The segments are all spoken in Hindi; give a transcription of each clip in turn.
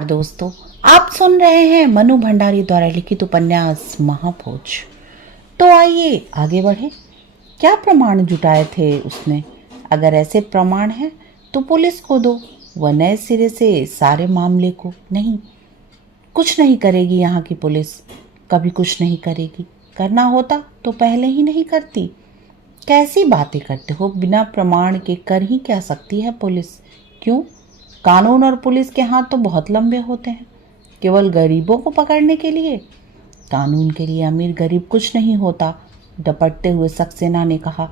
दोस्तों, आप सुन रहे हैं मनु भंडारी द्वारा लिखित उपन्यास महाभोज। तो आइए आगे बढ़े। क्या प्रमाण जुटाए थे उसने? अगर ऐसे प्रमाण हैं तो पुलिस को दो, वह नए सिरे से सारे मामले को। नहीं, कुछ नहीं करेगी यहाँ की पुलिस, कभी कुछ नहीं करेगी। करना होता तो पहले ही नहीं करती। कैसी बातें करते हो? बिना प्रमाण के कर ही क्या सकती है पुलिस? क्यों? कानून और पुलिस के हाथ तो बहुत लंबे होते हैं, केवल गरीबों को पकड़ने के लिए। कानून के लिए अमीर गरीब कुछ नहीं होता, डपटते हुए सक्सेना ने कहा।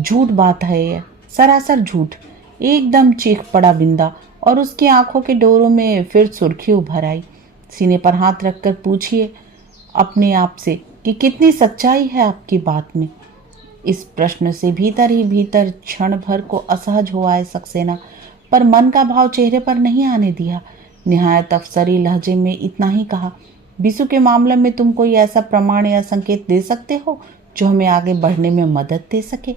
झूठ बात है ये, सरासर झूठ। एकदम चीख पड़ा बिंदा और उसकी आंखों के डोरों में फिर सुर्खी उभर आई। सीने पर हाथ रखकर पूछिए अपने आप से कि कितनी सच्चाई है आपकी बात में। इस प्रश्न से भीतर ही भीतर क्षण भर को असहज हो आए सक्सेना, पर मन का भाव चेहरे पर नहीं आने दिया। निहायत अफसरी लहजे में इतना ही कहा, बिसु के मामले में तुम कोई ऐसा प्रमाण या संकेत दे सकते हो जो हमें आगे बढ़ने में मदद दे सके?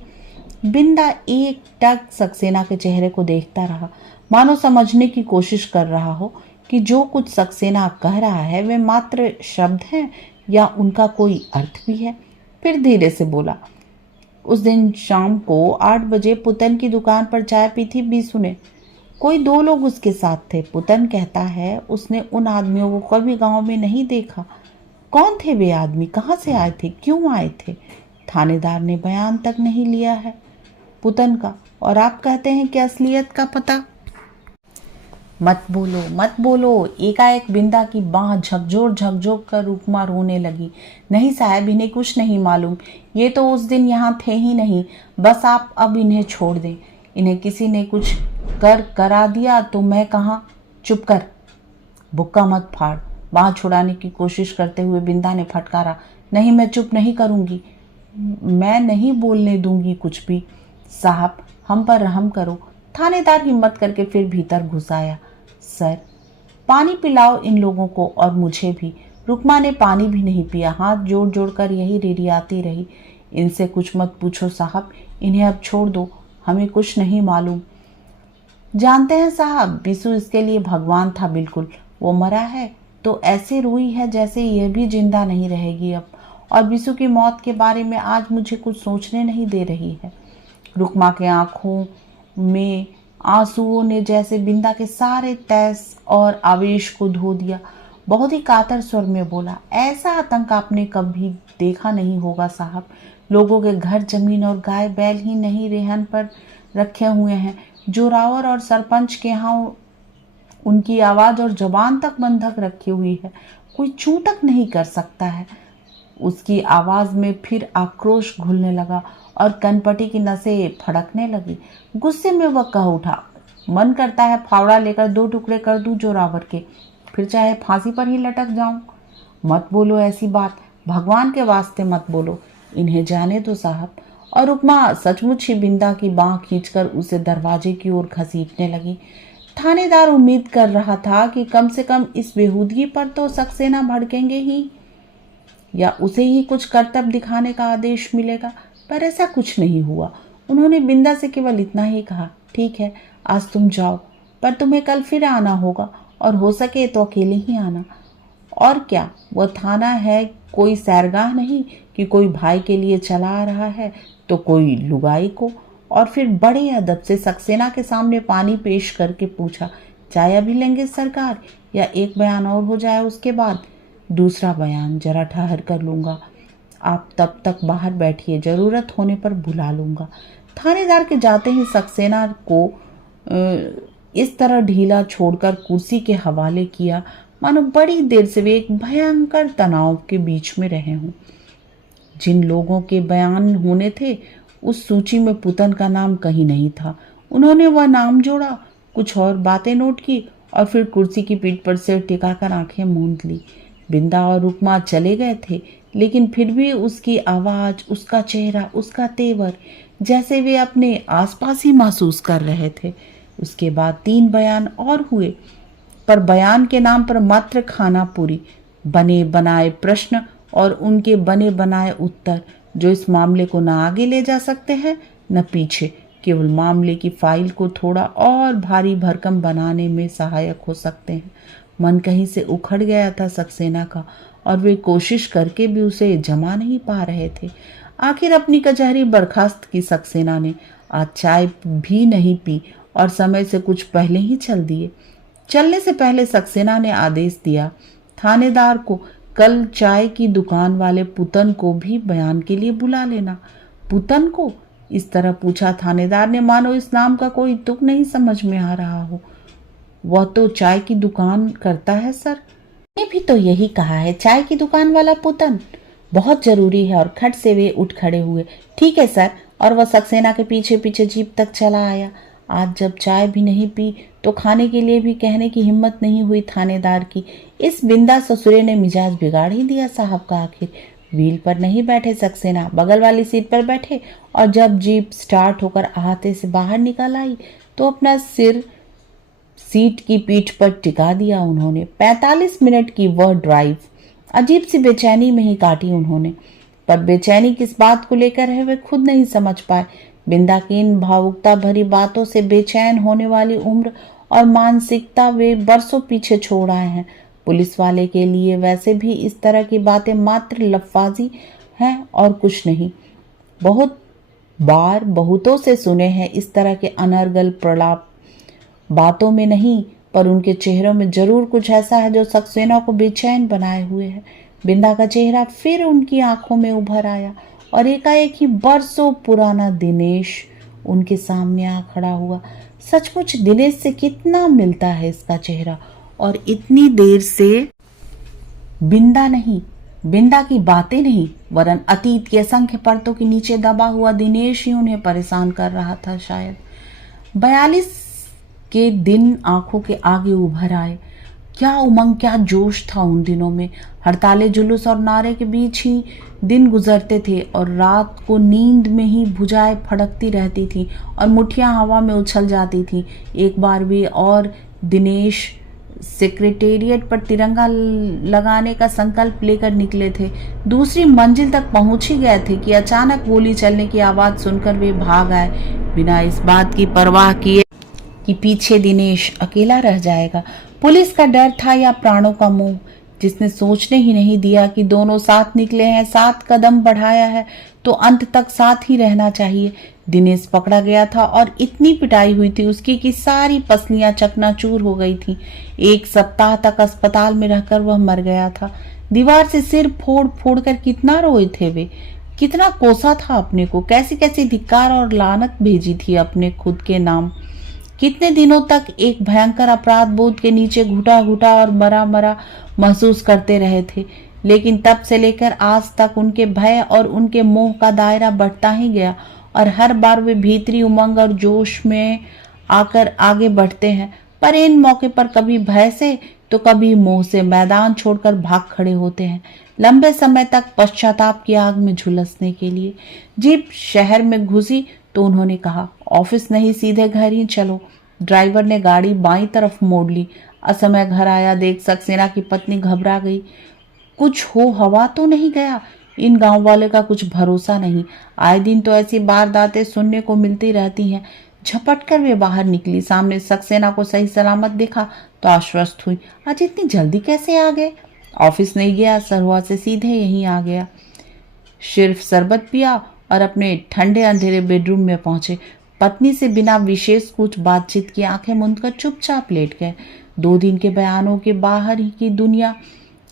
बिंदा एक टक सक्सेना के चेहरे को देखता रहा, मानो समझने की कोशिश कर रहा हो कि जो कुछ सक्सेना कह रहा है वे मात्र शब्द हैं या उनका कोई अर्थ भी है। फिर धीरे से बोला, उस दिन शाम को 8 बजे पुतन की दुकान पर चाय पी थी बीसू ने। कोई 2 लोग उसके साथ थे। पुतन कहता है उसने उन आदमियों को कभी गांव में नहीं देखा। कौन थे वे आदमी? कहाँ से आए थे? क्यों आए थे? थानेदार ने बयान तक नहीं लिया है पुतन का, और आप कहते हैं कि असलियत का पता। मत बोलो मत बोलो। एकाएक बिंदा की बांह झकझोर कर रुकमा रोने लगी। नहीं साहब, इन्हें कुछ नहीं मालूम। ये तो उस दिन यहाँ थे ही नहीं। बस आप अब इन्हें छोड़ दें। इन्हें किसी ने कुछ करा दिया तो मैं कहाँ? चुप कर, बुक्का मत फाड़। बांह छुड़ाने की कोशिश करते हुए बिंदा ने फटकारा। नहीं, मैं चुप नहीं करूँगी। मैं नहीं बोलने दूंगी कुछ भी। साहब, हम पर रहम करो। थानेदार हिम्मत करके फिर भीतर घुस आया। सर, पानी पिलाओ इन लोगों को और मुझे भी। रुकमा ने पानी भी नहीं पिया, हाथ जोड़ जोड़ कर यही रिरियाती रही। इनसे कुछ मत पूछो साहब, इन्हें अब छोड़ दो, हमें कुछ नहीं मालूम। जानते हैं साहब, बिसु इसके लिए भगवान था बिल्कुल। वो मरा है तो ऐसे रोई है जैसे यह भी जिंदा नहीं रहेगी अब, और बिसु की मौत के बारे में आज मुझे कुछ सोचने नहीं दे रही है। रुकमा के आंखों में आंसुओं ने जैसे बिंदा के सारे तैस और आवेश को धो दिया। बहुत ही कातर स्वर में बोला, ऐसा आतंक आपने कभी देखा नहीं होगा साहब। लोगों के घर जमीन और गाय बैल ही नहीं रेहन पर रखे हुए हैं। जोरावर और सरपंच के यहाँ उनकी आवाज और जबान तक बंधक रखी हुई है, कोई चूं तक नहीं कर सकता है। उसकी आवाज में फिर आक्रोश घुलने लगा और कनपटी की नसें फड़कने लगी। गुस्से में वह कह उठा, मन करता है फावड़ा लेकर 2 टुकड़े कर दूं जोरावर के, फिर चाहे फांसी पर ही लटक जाऊं। मत बोलो ऐसी बात, भगवान के वास्ते मत बोलो। इन्हें जाने दो साहब। और रुकमा सचमुच ही बिंदा की बांह खींचकर उसे दरवाजे की ओर घसीटने लगी। थानेदार उम्मीद कर रहा था कि कम से कम इस बेहूदगी पर तो सक्सेना भड़केंगे ही, या उसे ही कुछ करतब दिखाने का आदेश मिलेगा, पर ऐसा कुछ नहीं हुआ। उन्होंने बिंदा से केवल इतना ही कहा, ठीक है, आज तुम जाओ, पर तुम्हें कल फिर आना होगा, और हो सके तो अकेले ही आना। और क्या, वह थाना है कोई सैरगाह नहीं कि कोई भाई के लिए चला आ रहा है तो कोई लुगाई को। और फिर बड़े अदब से सक्सेना के सामने पानी पेश करके पूछा, चाय अभी लेंगे सरकार, या एक बयान और हो जाए उसके बाद? दूसरा बयान जरा ठहर कर लूँगा, आप तब तक बाहर बैठिए, ज़रूरत होने पर बुला लूँगा। थानेदार के जाते ही सक्सेना को इस तरह ढीला छोड़कर कुर्सी के हवाले किया मानो बड़ी देर से वे एक भयंकर तनाव के बीच में रहे हों। जिन लोगों के बयान होने थे उस सूची में पुतन का नाम कहीं नहीं था। उन्होंने वह नाम जोड़ा, कुछ और बातें नोट की और फिर कुर्सी की पीठ पर सिर टिकाकर आंखें मूंद ली। बिंदा और रुकमा चले गए थे, लेकिन फिर भी उसकी आवाज, उसका चेहरा, उसका तेवर जैसे वे अपने आसपास ही महसूस कर रहे थे। उसके बाद 3 बयान और हुए, पर बयान के नाम पर मात्र खाना पूरी, बने बनाए प्रश्न और उनके बने बनाए उत्तर, जो इस मामले को न आगे ले जा सकते हैं न पीछे, केवल मामले की फाइल को थोड़ा और भारी भरकम बनाने में सहायक हो सकते हैं। मन कहीं से उखड़ गया था सक्सेना का और वे कोशिश करके भी उसे जमा नहीं पा रहे थे। आखिर अपनी कचहरी बर्खास्त की सक्सेना ने। आज चाय भी नहीं पी और समय से कुछ पहले ही चल दिए। चलने से पहले सक्सेना ने आदेश दिया, थानेदार को कल चाय की दुकान वाले पुतन को भी बयान के लिए बुला लेना। पुतन को? इस तरह पूछा थानेदार ने मानो इस नाम का कोई तुक नहीं समझ में आ रहा हो। वह तो चाय की दुकान करता है सर। मैंने भी तो यही कहा है, चाय की दुकान वाला पुतन बहुत जरूरी है। और खट से वे उठ खड़े हुए। ठीक है सर। और वह सक्सेना के पीछे पीछे जीप तक चला आया। आज जब चाय भी नहीं पी तो खाने के लिए भी कहने की हिम्मत नहीं हुई थानेदार की। इस बिंदा ससुरे ने मिजाज बिगाड़ ही दिया साहब का। आखिर व्हील पर नहीं बैठे सक्सेना, बगल वाली सीट पर बैठे और जब जीप स्टार्ट होकर अहाते से बाहर निकल आई तो अपना सिर सीट की पीठ पर टिका दिया उन्होंने। 45 मिनट की वह ड्राइव अजीब सी बेचैनी में ही काटी उन्होंने, पर बेचैनी किस बात को लेकर है वे खुद नहीं समझ पाए। बिंदा की इन भावुकता भरी बातों से बेचैन होने वाली उम्र और मानसिकता वे बरसों पीछे छोड़ आए हैं। पुलिस वाले के लिए वैसे भी इस तरह की बातें मात्र लफ्ज़ी हैं और कुछ नहीं। बहुत बार बहुतों से सुने हैं इस तरह के अनर्गल प्रलाप। बातों में नहीं पर उनके चेहरों में जरूर कुछ ऐसा है जो सक्सेना को बेचैन बनाए हुए है। बिंदा का चेहरा फिर उनकी आंखों में उभर आया और एकाएक ही बरसों पुराना दिनेश उनके सामने आ खड़ा हुआ। सचमुच दिनेश से कितना मिलता है इसका चेहरा, और इतनी देर से बिंदा नहीं, बिंदा की बातें नहीं, वरन अतीत के असंख्य परतों के नीचे दबा हुआ दिनेश ही उन्हें परेशान कर रहा था। शायद 42 के दिन आंखों के आगे उभर आए। क्या उमंग, क्या जोश था उन दिनों में। हड़तालें, जुलूस और नारे के बीच ही दिन गुजरते थे और रात को नींद में ही भुजाएं फड़कती रहती थी और मुठ्ठियां हवा में उछल जाती थी। एक बार भी और दिनेश सेक्रेटेरिएट पर तिरंगा लगाने का संकल्प लेकर निकले थे। दूसरी मंजिल तक पहुंच ही गए थे कि अचानक गोली चलने की आवाज सुनकर वे भाग आए, बिना इस बात की परवाह किए कि पीछे दिनेश अकेला रह जाएगा। पुलिस का डर था या प्राणों का मोह, जिसने सोचने ही नहीं दिया कि दोनों साथ निकले हैं, 7 कदम बढ़ाया है तो अंत तक साथ ही रहना चाहिए। दिनेश पकड़ा गया था और इतनी पिटाई हुई थी उसकी कि सारी पसलियां चकनाचूर हो गई थी। 1 सप्ताह तक अस्पताल में रहकर वह मर गया था। दीवार से सिर फोड़ फोड़ कर कितना रोए थे वे, कितना कोसा था अपने को, कैसी कैसी धिक्कार और लानत भेजी थी अपने खुद के नाम। कितने दिनों तक एक भयंकर अपराध बोध के नीचे घुटा घुटा और मरा मरा महसूस करते रहे थे। लेकिन तब से लेकर आज तक उनके भय और उनके मोह का दायरा बढ़ता ही गया और हर बार वे भीतरी उमंग और जोश में आकर आगे बढ़ते हैं, पर इन मौके पर कभी भय से तो कभी मोह से मैदान छोड़कर भाग खड़े होते हैं, लंबे समय तक पश्चाताप की आग में झुलसने के लिए। जीप शहर में घुसी तो उन्होंने कहा, ऑफिस नहीं, सीधे घर ही चलो। ड्राइवर ने गाड़ी बाईं तरफ मोड़ ली। असमय घर आया देख सक्सेना की पत्नी घबरा गई। कुछ हो हवा तो नहीं गया। इन गांव वाले का कुछ भरोसा नहीं, आए दिन तो ऐसी वारदातें सुनने को मिलती रहती हैं। झपट कर वे बाहर निकली। सामने सक्सेना को सही सलामत देखा तो आश्वस्त हुई। आज इतनी जल्दी कैसे आ गए? ऑफिस नहीं गया, सरहुआ से सीधे यहीं आ गया। सिर्फ शरबत पिया और अपने ठंडे अंधेरे बेडरूम में पहुंचे। पत्नी से बिना विशेष कुछ बातचीत की आंखें मूंदकर चुपचाप लेट गए। 2 दिन के बयानों के बाहर ही की दुनिया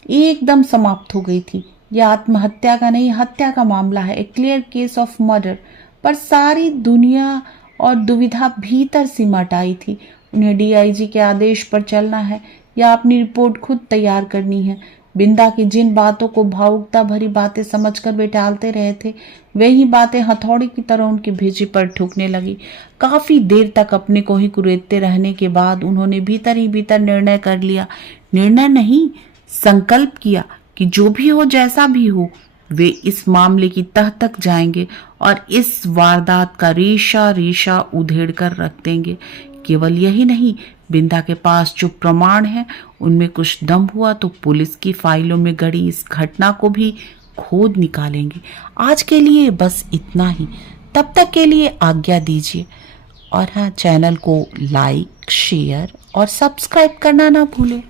एकदम समाप्त हो गई थी। यह आत्महत्या का नहीं, हत्या का मामला है, एक क्लियर केस ऑफ मर्डर। पर सारी दुनिया और दुविधा भीतर सिमट आई थी। उन्हें डीआईजी के आदेश पर चलना है या अपनी रिपोर्ट खुद तैयार करनी है। बिंदा की जिन बातों को भावुकता भरी बातें समझकर वे टालते रहे थे, वही बातें हथौड़ी की तरह उनकी भेजी पर ठुकने लगी। काफी देर तक अपने को ही कुरेदते रहने के बाद उन्होंने भीतर ही भीतर निर्णय कर लिया। निर्णय नहीं, संकल्प किया कि जो भी हो, जैसा भी हो, वे इस मामले की तह तक जाएंगे और इस वारदात का रेशा रेशा उधेड़ कर रख देंगे। केवल यही नहीं, बिंदा के पास जो प्रमाण है उनमें कुछ दम हुआ तो पुलिस की फाइलों में गड़ी इस घटना को भी खोद निकालेंगे। आज के लिए बस इतना ही। तब तक के लिए आज्ञा दीजिए और हाँ, चैनल को लाइक, शेयर और सब्सक्राइब करना ना भूलें।